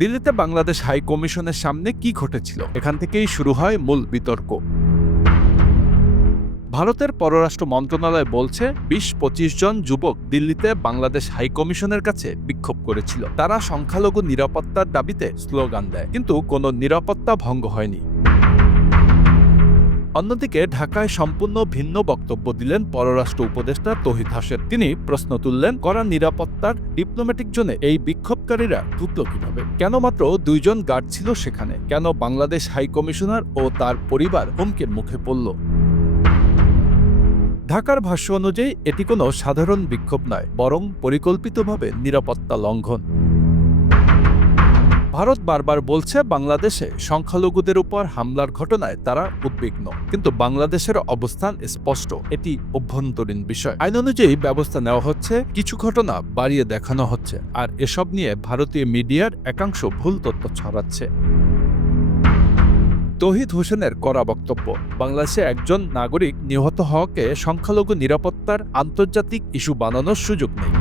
দিল্লিতে বাংলাদেশ হাই কমিশনের সামনে কি ঘটেছিল, এখান থেকেই শুরু হয় মূল বিতর্ক। ভারতের পররাষ্ট্র মন্ত্রণালয় বলছে ২০-২৫ জন যুবক দিল্লিতে বাংলাদেশ হাই কমিশনের কাছে বিক্ষোভ করেছিল। তারা সংখ্যালঘু নিরাপত্তার দাবিতে স্লোগান দেয়, কিন্তু কোনো নিরাপত্তা ভঙ্গ হয়নি। অন্যদিকে ঢাকায় সম্পূর্ণ ভিন্ন বক্তব্য দিলেন পররাষ্ট্র উপদেষ্টা তৌহিদ হোসেন। তিনি প্রশ্ন তুললেন, কড়া নিরাপত্তার ডিপ্লোম্যাটিক জোনে এই বিক্ষোভকারীরা ঢুকল কিভাবে? কেন মাত্র ২ জন গার্ড ছিল সেখানে? কেন বাংলাদেশ হাই কমিশনার ও তার পরিবার হুমকির মুখে পড়ল? ঢাকার ভাষ্য অনুযায়ী এটি কোনো সাধারণ বিক্ষোভ নয়, বরং পরিকল্পিতভাবে নিরাপত্তা লঙ্ঘন। ভারত বারবার বলছে বাংলাদেশে সংখ্যালঘুদের উপর হামলার ঘটনায় তারা উদ্বিগ্ন, কিন্তু বাংলাদেশের অবস্থান স্পষ্ট, এটি অভ্যন্তরীণ বিষয়। আইন অনুযায়ী ব্যবস্থা নেওয়া হচ্ছে, কিছু ঘটনা বাড়িয়ে দেখানো হচ্ছে, আর এসব নিয়ে ভারতীয় মিডিয়ার একাংশ ভুল তথ্য ছড়াচ্ছে। তৌহিদ হোসেনের কড়া বক্তব্য, বাংলাদেশে একজন নাগরিক নিহত হওয়াকে সংখ্যালঘু নিরাপত্তার আন্তর্জাতিক ইস্যু বানানোর সুযোগ নেই।